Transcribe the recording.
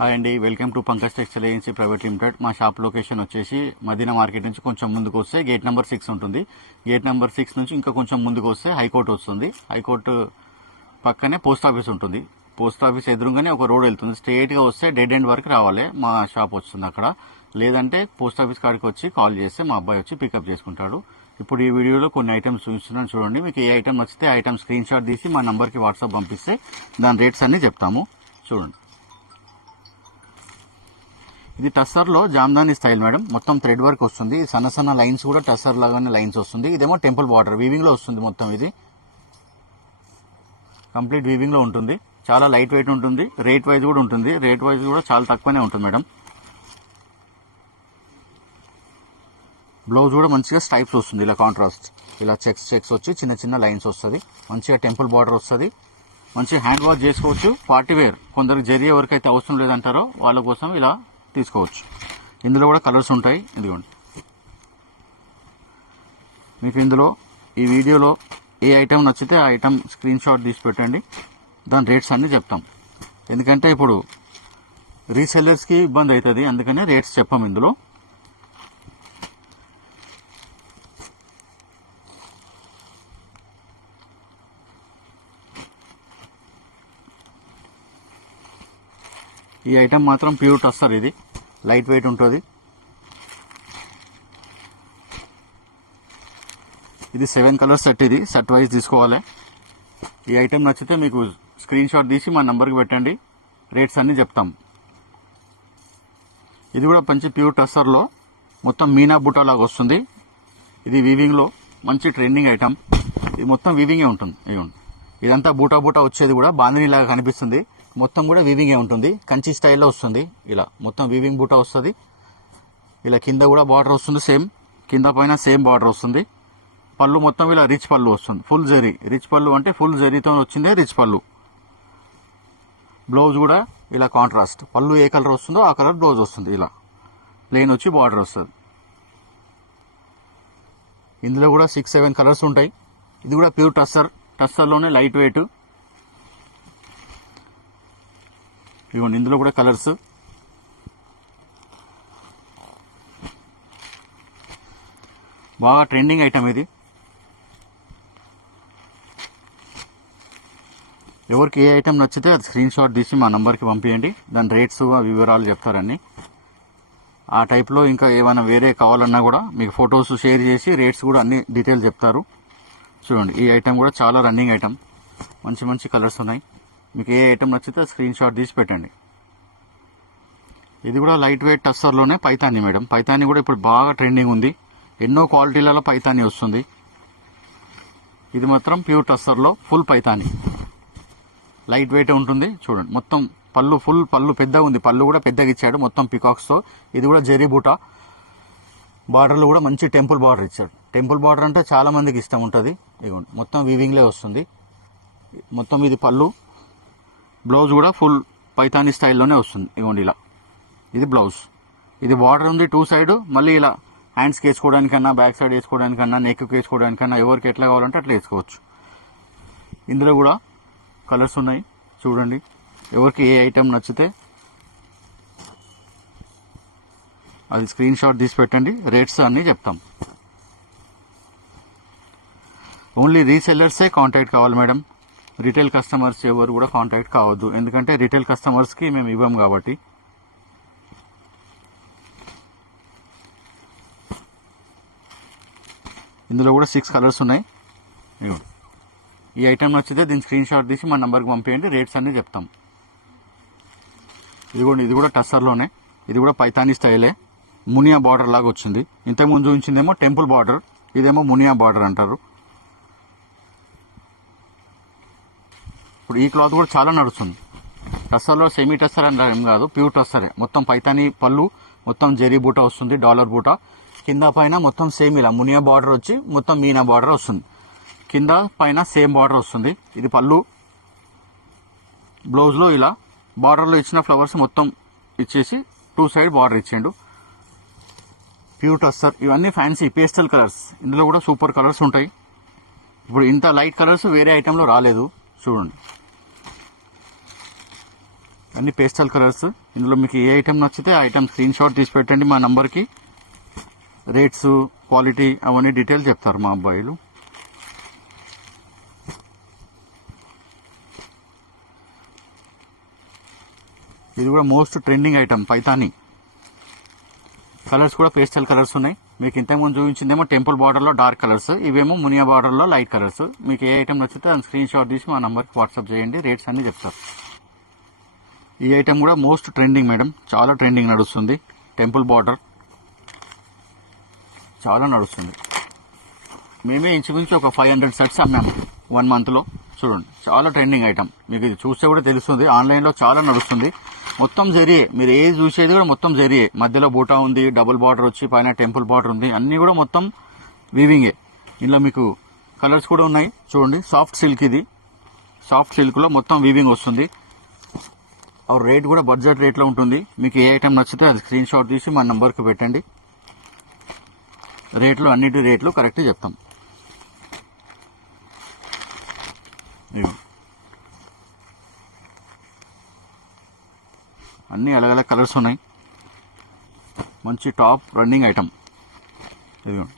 Hi అండి, welcome to Pankaj textile agency private limited. మా shop location వచ్చేసి మదీనా మార్కెట్ నుంచి కొంచెం ముందుకు వస్తే గేట్ నెంబర్ 6 ఉంటుంది. గేట్ నెంబర్ 6 నుంచి ఇంకా కొంచెం ముందుకు వస్తే హైకోర్టు వస్తుంది. హైకోర్టు పక్కనే పోస్ట్ ఆఫీస్ ఉంటుంది. పోస్ట్ ఆఫీస్ ఎదురుగానే ఒక రోడ్ వెళ్తుంది. స్ట్రేట్ గా వస్తే డెడ్ ఎండ్ వరకు రావాలి, మా షాప్ వస్తుంది అక్కడ. లేదంటే పోస్ట్ ఆఫీస్ కాడికి వచ్చి కాల్ చేస్తే మా అబ్బాయి వచ్చి పికప్ చేసుకుంటాడు. ఇప్పుడు ఈ వీడియోలో కొన్ని ఐటమ్స్ చూపిస్తున్నాను, చూడండి. మీకు ఏ ఐటమ్ నచ్చితే ఆ ఐటమ్ స్క్రీన్ షాట్ తీసి మా నంబర్కి వాట్సాప్ పంపిస్తే దాని రేట్స్ అన్ని చెప్తాము. చూడండి, ఇది టస్సర్ లో జామ్దాని స్టైల్ మేడం. మొత్తం థ్రెడ్ వర్క్ వస్తుంది. సన్న సన్న లైన్స్ కూడా టస్సర్ లాగానే లైన్స్ వస్తుంది. ఇదేమో టెంపుల్ బార్డర్ వీవింగ్ లో వస్తుంది. మొత్తం ఇది కంప్లీట్ వీవింగ్ లో ఉంటుంది. చాలా లైట్ వెయిట్ ఉంటుంది. రేట్ వైజ్ కూడా ఉంటుంది. రేట్ వైజ్ కూడా చాలా తక్కువనే ఉంటుంది మేడం. బ్లౌజ్ కూడా మంచిగా స్ట్రైప్స్ వస్తుంది. ఇలా కాంట్రాస్ట్, ఇలా చెక్స్ వచ్చి చిన్న చిన్న లైన్స్ వస్తుంది. మంచిగా టెంపుల్ బార్డర్ వస్తుంది. మంచిగా హ్యాండ్ వాష్ చేసుకోవచ్చు. పార్టీ వేర్, కొందరికి జరిగే వరకు అయితే అవసరం లేదంటారో వాళ్ళ కోసం ఇలా తీసుకోవచ్చు. ఇందులో కూడా కలర్స్ ఉంటాయి. ఇదిగోండి, మీకు ఇందులో ఈ వీడియోలో ఏ ఐటమ్ నచ్చితే ఆ ఐటమ్ స్క్రీన్ షాట్ తీసి పెట్టండి. దాని రేట్స్ అన్ని చెప్తాం. ఎందుకంటే ఇప్పుడు రీసెల్లర్స్కి ఇబ్బంది అవుతుంది, అందుకనే రేట్స్ చెప్పాం ఇందులో. ఈ ఐటమ్ మాత్రం ప్యూర్ టస్సర్. ఇది లైట్ వెయిట్ ఉంటుంది. ఇది 7 కలర్ సెట్. ఇది సెట్ వైజ్ తీసుకోవాలి. ఈ ఐటమ్ నచ్చితే మీకు స్క్రీన్ షాట్ తీసి మా నంబర్కి పెట్టండి. రేట్స్ అన్ని చెప్తాం. ఇది కూడా మంచి ప్యూర్ టస్సర్లో మొత్తం మీనా బూటా లాగా వస్తుంది. ఇది వీవింగ్లో మంచి ట్రెండింగ్ ఐటమ్. ఇది మొత్తం వీవింగే ఉంటుంది. ఇదంతా బూటా వచ్చేది కూడా బాందిని లాగా కనిపిస్తుంది. మొత్తం కూడా వీవింగే ఉంటుంది. కంచి స్టైల్లో వస్తుంది. ఇలా మొత్తం వీవింగ్ బూటా వస్తుంది. ఇలా కింద కూడా బార్డర్ వస్తుంది. సేమ్ కింద పైన సేమ్ బార్డర్ వస్తుంది. పళ్ళు మొత్తం ఇలా రిచ్ పళ్ళు వస్తుంది. ఫుల్ జరీ రిచ్ పళ్ళు, అంటే ఫుల్ జరీతో వచ్చిందే రిచ్ పళ్ళు. బ్లౌజ్ కూడా ఇలా కాంట్రాస్ట్, పళ్ళు ఏ కలర్ వస్తుందో ఆ కలర్ బ్లౌజ్ వస్తుంది. ఇలా ప్లెయిన్ వచ్చి బార్డర్ వస్తుంది. ఇందులో కూడా 6-7 కలర్స్ ఉంటాయి. ఇది కూడా ప్యూర్ టస్సర్లోనే లైట్ వెయిట్. ఇవ్వండి, ఇందులో కూడా కలర్స్. బాగా ట్రెండింగ్ ఐటమ్ ఇది. ఎవరికి ఏ ఐటమ్ నచ్చితే అది స్క్రీన్ షాట్ తీసి మా నంబర్కి పంపించండి. దాని రేట్స్ వివరాలు చెప్తారని. ఆ టైప్లో ఇంకా ఏమైనా వేరే కావాలన్నా కూడా మీకు ఫొటోస్ షేర్ చేసి రేట్స్ కూడా అన్ని డీటెయిల్ చెప్తారు. చూడండి, ఈ ఐటమ్ కూడా చాలా రన్నింగ్ ఐటమ్. మంచి మంచి కలర్స్ ఉన్నాయి. మీకు ఏ ఐటమ్ నచ్చితే స్క్రీన్ షాట్ తీసి పెట్టండి. ఇది కూడా లైట్ వెయిట్ టస్సర్లోనే పైతాని మేడం. పైతాని కూడా ఇప్పుడు బాగా ట్రెండింగ్ ఉంది. ఎన్నో క్వాలిటీలలో పైతాని వస్తుంది. ఇది మాత్రం ప్యూర్ టస్సర్లో ఫుల్ పైతాని, లైట్ వెయిట్ ఉంటుంది. చూడండి, మొత్తం పళ్ళు పెద్దగా ఉంది. పళ్ళు కూడా పెద్దగా ఇచ్చాడు, మొత్తం పికాక్స్తో. ఇది కూడా జరీ బూటా. బార్డర్లో కూడా మంచి టెంపుల్ బార్డర్ ఇచ్చాడు. టెంపుల్ బార్డర్ అంటే చాలా మందికి ఇష్టం ఉంటుంది. ఇదిగోండి, మొత్తం వీవింగ్లే వస్తుంది. మొత్తం ఇది పళ్ళు. బ్లౌజ్ కూడా ఫుల్ పైతాని స్టైల్లోనే వస్తుంది. ఇవ్వండి, ఇలా ఇది బ్లౌజ్. ఇది బార్డర్ ఉంది 2 సైడ్. మళ్ళీ ఇలా హ్యాండ్స్కి వేసుకోవడానికన్నా, బ్యాక్ సైడ్ వేసుకోవడానికన్నా, నెక్కి వేసుకోవడానికన్నా, ఎవరికి ఎట్లా కావాలంటే అట్లా వేసుకోవచ్చు. ఇందులో కూడా కలర్స్ ఉన్నాయి. చూడండి, ఎవరికి ఏ ఐటమ్ నచ్చితే అది స్క్రీన్ షాట్ తీసి పెట్టండి. రేట్స్ అన్నీ చెప్తాం. ఓన్లీ రీసెల్లర్సే కాంటాక్ట్ కావాలి మేడం. రిటైల్ కస్టమర్స్ ఎవరు కూడా కాంటాక్ట్ కావద్దు. ఎందుకంటే రిటైల్ కస్టమర్స్కి మేము ఇవ్వం కాబట్టి. ఇందులో కూడా 6 కలర్స్ ఉన్నాయి. ఈ ఐటమ్ నచ్చితే దీని స్క్రీన్ షాట్ తీసి మా నంబర్కి పంపేయండి. రేట్స్ అన్నీ చెప్తాం. ఇది కూడా టస్సర్లోనే. ఇది కూడా పైతానీ స్టైలే. మునియా బార్డర్ లాగా వచ్చింది. ఇంతకుముందు చూపించిందేమో టెంపుల్ బార్డర్, ఇదేమో మునియా బార్డర్ అంటారు. ఇప్పుడు ఈ క్లాత్ కూడా చాలా నడుస్తుంది. టస్సర్లో సెమీ టస్సర్ అంటే ఏం కాదు, ప్యూర్ టస్సరే. మొత్తం పైతానీ పళ్ళు, మొత్తం జరీ బూటా వస్తుంది, డాలర్ బూటా. కింద పైన మొత్తం సేమ్ ఇలా మునియా బార్డర్ వచ్చి మొత్తం మీనా బార్డర్ వస్తుంది. కింద పైన సేమ్ బార్డర్ వస్తుంది. ఇది పళ్ళు. బ్లౌజ్లో ఇలా బార్డర్లో ఇచ్చిన ఫ్లవర్స్ మొత్తం ఇచ్చేసి 2 సైడ్ బార్డర్ ఇచ్చేయండు. ప్యూర్ టస్సర్. ఇవన్నీ ఫ్యాన్సీ పేస్టల్ కలర్స్. ఇందులో కూడా సూపర్ కలర్స్ ఉంటాయి. ఇప్పుడు ఇంత లైట్ కలర్స్ వేరే ఐటెంలో రాలేదు. చూడండి, అన్ని పేస్టల్ కలర్స్. ఇందులో మీకు ఏ ఐటమ్ నచ్చితే ఆ ఐటమ్ స్క్రీన్ షాట్ తీసి పెట్టండి మా నంబర్కి. రేట్స్, క్వాలిటీ అవన్నీ డీటెయిల్ చెప్తారు మా అబ్బాయిలు. ఇది కూడా most trending item Paithani. Colours కూడా పేస్టల్ కలర్స్ ఉన్నాయి. మీకు ఇంతకుముందు చూపించిందేమో టెంపుల్ బార్డర్లో డార్క్ కలర్స్, ఇవేమో మునియా బార్డర్లో లైట్ కలర్స్. మీకు ఏ ఐటమ్ నచ్చితే దాని స్క్రీన్ షాట్ తీసి మా నంబర్కి వాట్సాప్ చేయండి. రేట్స్ అన్ని చెప్తారు. ఈ ఐటమ్ కూడా మోస్ట్ ట్రెండింగ్ మేడం, చాలా ట్రెండింగ్ నడుస్తుంది. టెంపుల్ బార్డర్ చాలా నడుస్తుంది. మేమే ఇంచుమించు ఒక 500 సెట్స్ అమ్మాము 1 monthలో. చూడండి, చాలా ట్రెండింగ్ ఐటమ్. మీకు ఇది చూస్తే కూడా తెలుస్తుంది. ఆన్లైన్లో చాలా నడుస్తుంది. మొత్తం జరిగే, మీరు ఏది చూసేది కూడా మొత్తం జరిగే. మధ్యలో బూటా ఉంది, డబుల్ బార్డర్ వచ్చి పైన టెంపుల్ బార్డర్ ఉంది, అన్ని కూడా మొత్తం వీవింగే. ఇందులో మీకు కలర్స్ కూడా ఉన్నాయి. చూడండి, సాఫ్ట్ సిల్క్. ఇది సాఫ్ట్ సిల్క్లో మొత్తం వీవింగ్ వస్తుంది. రేట్ కూడా బడ్జెట్ రేట్లో ఉంటుంది. మీకు ఏ ఐటమ్ నచ్చితే అది స్క్రీన్ షాట్ తీసి మా నంబర్కి పెట్టండి. రేట్లు, అన్నిటి రేట్లు కరెక్ట్ చెప్తాం. అన్ని అలగ్ అలగ్ కలర్స్ ఉన్నాయి. మంచి టాప్ రన్నింగ్ ఐటమ్. ఇదిగోండి.